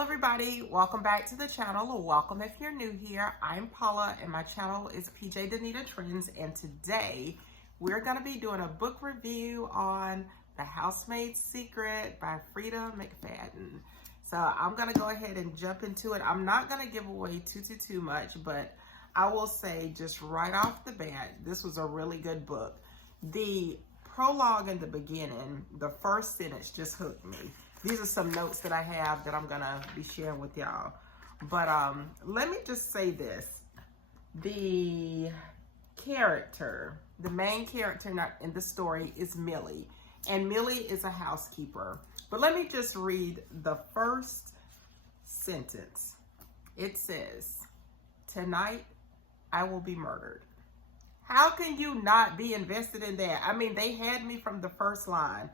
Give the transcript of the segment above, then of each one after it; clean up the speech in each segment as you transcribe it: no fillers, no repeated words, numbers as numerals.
Hello everybody, welcome back to the channel, or welcome if you're new here. I'm Paula and my channel is PJ Danita Trends, and today we're going to be doing a book review on The Housemaid's Secret by Freida McFadden. So I'm going to go ahead and jump into it. I'm not going to give away too much, but I will say just right off the bat, this was a really good book. The prologue in the beginning, the first sentence just hooked me. These are some notes that I have that I'm gonna be sharing with y'all. But let me just say this. The main character in the story is Millie. And Millie is a housekeeper. But let me just read the first sentence. It says, "Tonight I will be murdered." How can you not be invested in that? I mean, they had me from the first line.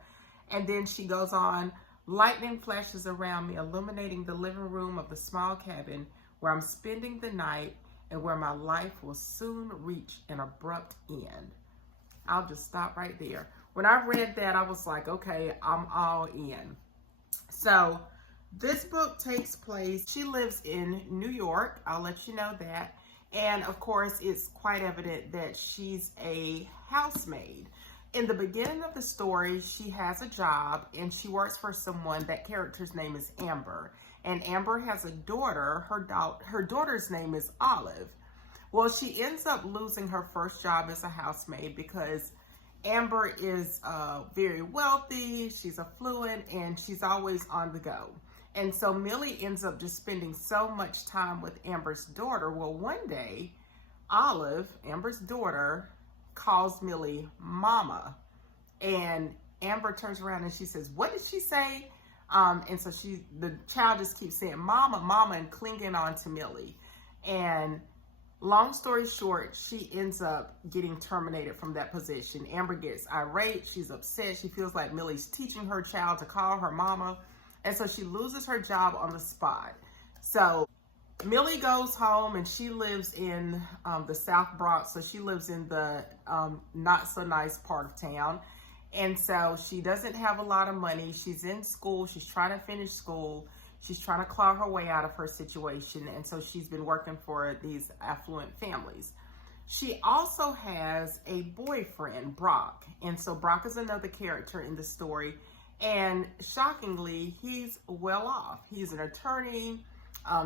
And then she goes on, "Lightning flashes around me, illuminating the living room of the small cabin where I'm spending the night and where my life will soon reach an abrupt end." I'll just stop right there. When I read that, I was like, okay, I'm all in. So this book takes place, she lives in New York. I'll let you know that. And of course, it's quite evident that she's a housemaid. In the beginning of the story, she has a job and she works for someone. That character's name is Amber. And Amber has a daughter. Her daughter's name is Olive. Well, she ends up losing her first job as a housemaid because Amber is very wealthy, she's affluent, and she's always on the go. And so Millie ends up just spending so much time with Amber's daughter. Well, one day, Olive, Amber's daughter, calls Millie mama, and Amber turns around and she says, "What did she say?" And so the child just keeps saying mama, mama, and clinging on to Millie. And long story short, she ends up getting terminated from that position. Amber gets irate, she's upset, she feels like Millie's teaching her child to call her mama, and so she loses her job on the spot. So Millie goes home and she lives in the South Bronx. So she lives in the not so nice part of town. And so she doesn't have a lot of money. She's in school. She's trying to finish school. She's trying to claw her way out of her situation. And so she's been working for these affluent families. She also has a boyfriend, Brock. And so Brock is another character in the story. And shockingly, he's well off. He's an attorney.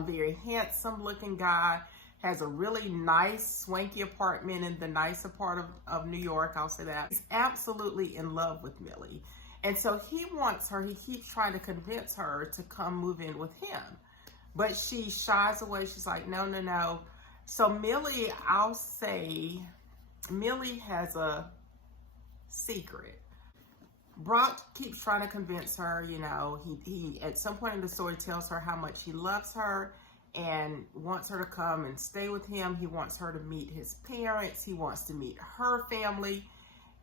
Very handsome looking guy, has a really nice swanky apartment in the nicer part of New York, I'll say that. He's absolutely in love with Millie. And so he wants her, he keeps trying to convince her to come move in with him. But she shies away, she's like, no. So Millie, I'll say, Millie has a secret. Brock keeps trying to convince her, you know, he at some point in the story tells her how much he loves her and wants her to come and stay with him. He wants her to meet his parents. He wants to meet her family.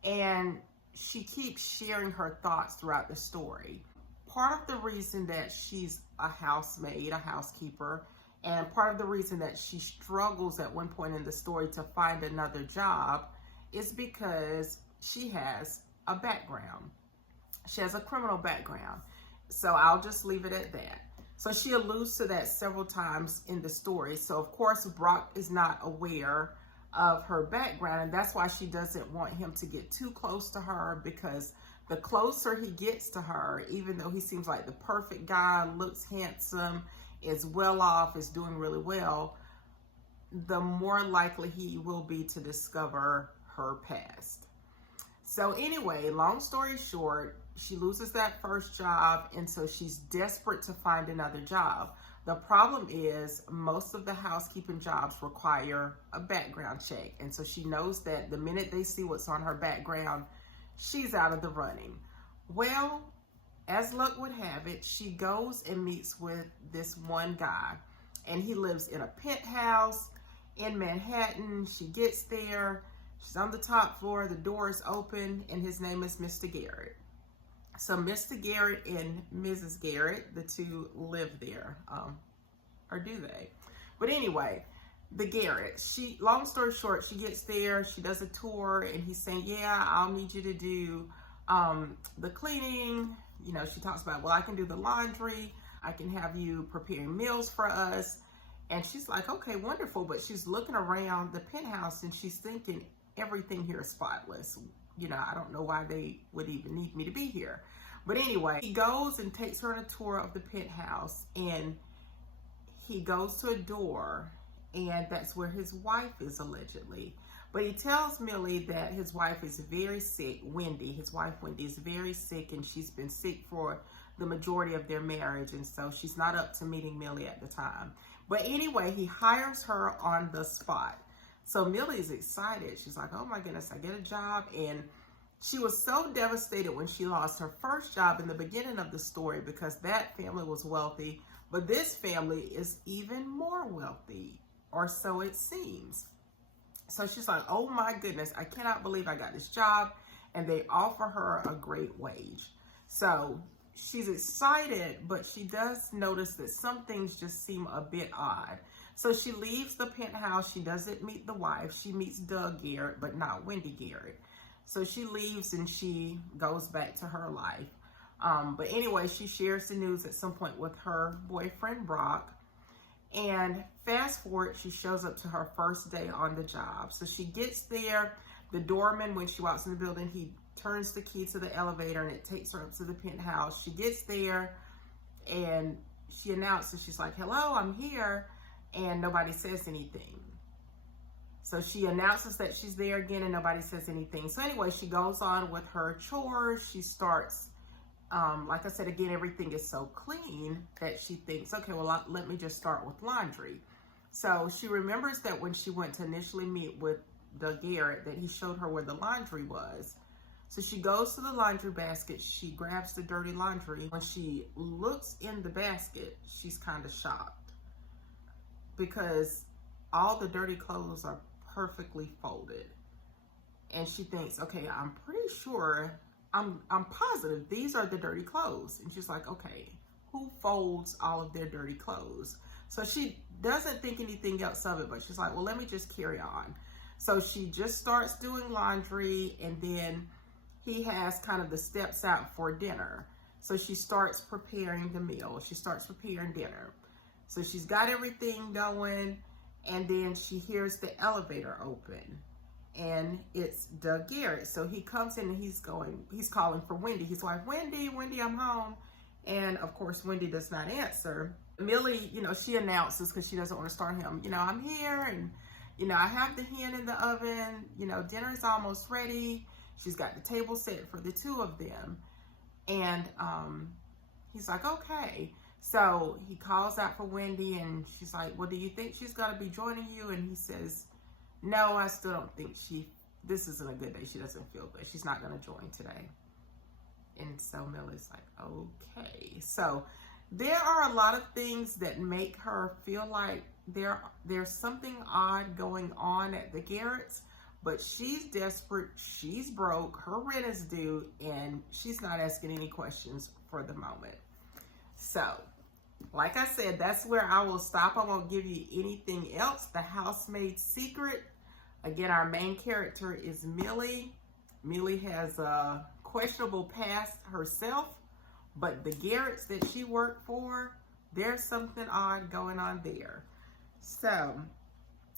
And she keeps sharing her thoughts throughout the story. Part of the reason that she's a housemaid, a housekeeper, and part of the reason that she struggles at one point in the story to find another job is because she has a background. She has a criminal background. So I'll just leave it at that. So she alludes to that several times in the story. So of course, Brock is not aware of her background, and that's why she doesn't want him to get too close to her, because the closer he gets to her, even though he seems like the perfect guy, looks handsome, is well off, is doing really well, the more likely he will be to discover her past. So anyway, long story short, she loses that first job, and so she's desperate to find another job. The problem is most of the housekeeping jobs require a background check, and so she knows that the minute they see what's on her background, she's out of the running. Well, as luck would have it, she goes and meets with this one guy, and he lives in a penthouse in Manhattan. She gets there. She's on the top floor, the door is open, and his name is Mr. Garrett. So Mr. Garrett and Mrs. Garrett, the two live there, or do they? But anyway, the Garrett, long story short, she gets there, she does a tour, and he's saying, yeah, I'll need you to do the cleaning. You know, she talks about, well, I can do the laundry, I can have you preparing meals for us. And she's like, okay, wonderful. But she's looking around the penthouse and she's thinking everything here is spotless. You know, I don't know why they would even need me to be here. But anyway, he goes and takes her on a tour of the penthouse, and he goes to a door, and that's where his wife is allegedly. But he tells Millie that his wife is very sick. Wendy, his wife Wendy, is very sick, and she's been sick for the majority of their marriage, and so she's not up to meeting Millie at the time. But anyway, he hires her on the spot. So Millie's excited. She's like, oh my goodness, I get a job. And she was so devastated when she lost her first job in the beginning of the story, because that family was wealthy, but this family is even more wealthy, or so it seems. So she's like, oh my goodness, I cannot believe I got this job, and they offer her a great wage. So she's excited, but she does notice that some things just seem a bit odd. So she leaves the penthouse. She doesn't meet the wife. She meets Doug Garrett, but not Wendy Garrett. So she leaves and she goes back to her life. But anyway, she shares the news at some point with her boyfriend, Brock. And fast forward, she shows up to her first day on the job. So she gets there. The doorman, when she walks in the building, he turns the key to the elevator and it takes her up to the penthouse. She gets there and she announces, she's like, hello, I'm here. And nobody says anything. So she announces that she's there again and nobody says anything. So anyway, she goes on with her chores. She starts, like I said, again, everything is so clean that she thinks, okay, well, let me just start with laundry. So she remembers that when she went to initially meet with Doug Garrett, that he showed her where the laundry was. So she goes to the laundry basket. She grabs the dirty laundry. When she looks in the basket, she's kind of shocked because all the dirty clothes are perfectly folded. And she thinks, okay, I'm pretty sure, I'm positive these are the dirty clothes. And she's like, okay, who folds all of their dirty clothes? So she doesn't think anything else of it, but she's like, well, let me just carry on. So she just starts doing laundry, and then he has kind of the steps out for dinner. So she starts preparing the meal. She starts preparing dinner. So she's got everything going, and then she hears the elevator open, and it's Doug Garrett. So he comes in and he's calling for Wendy. He's like, Wendy, I'm home. And of course, Wendy does not answer. Millie, she announces, because she doesn't want to start him, I'm here, and I have the hen in the oven, dinner's almost ready. She's got the table set for the two of them. And he's like, okay. So he calls out for Wendy, and she's like, well, do you think she's going to be joining you? And he says, no, I still don't think this isn't a good day. She doesn't feel good. She's not going to join today. And so Millie's like, okay. So there are a lot of things that make her feel like there's something odd going on at the Garretts, but she's desperate, she's broke, her rent is due, and she's not asking any questions for the moment. So, like I said, that's where I will stop. I won't give you anything else. The Housemaid's Secret. Again, our main character is Millie. Millie has a questionable past herself, but the Garretts that she worked for, there's something odd going on there. So,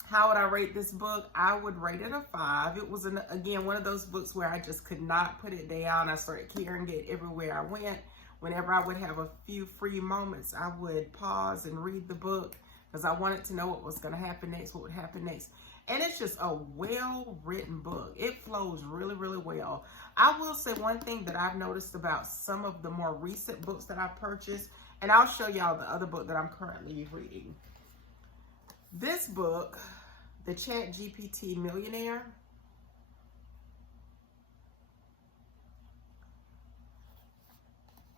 how would I rate this book? I would rate it a 5. It was, again, one of those books where I just could not put it down. I started carrying it everywhere I went. Whenever I would have a few free moments, I would pause and read the book because I wanted to know what was going to happen next, what would happen next. And it's just a well-written book. It flows really, really well. I will say one thing that I've noticed about some of the more recent books that I've purchased, and I'll show y'all the other book that I'm currently reading. This book, The ChatGPT Millionaire,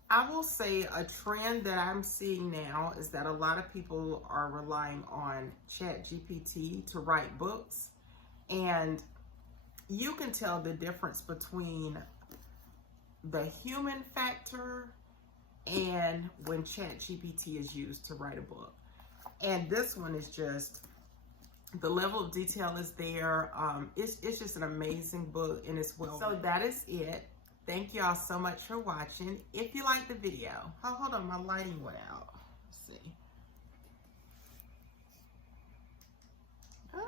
I will say a trend that I'm seeing now is that a lot of people are relying on ChatGPT to write books, and you can tell the difference between the human factor and when ChatGPT is used to write a book. And this one is just, the level of detail is there. It's just an amazing book, and it's well. So that is it. Thank y'all so much for watching. If you liked the video, hold on, my lighting went out. Let's see. Oh.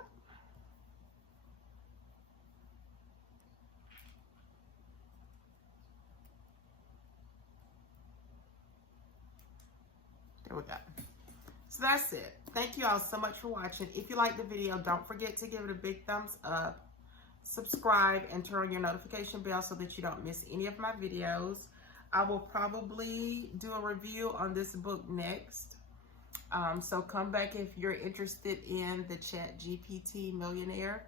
There we go. So that's it. Thank you all so much for watching. If you liked the video, don't forget to give it a big thumbs up, subscribe, and turn on your notification bell so that you don't miss any of my videos. I will probably do a review on this book next. So come back if you're interested in the ChatGPT Millionaire.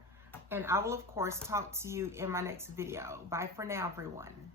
And I will, of course, talk to you in my next video. Bye for now, everyone.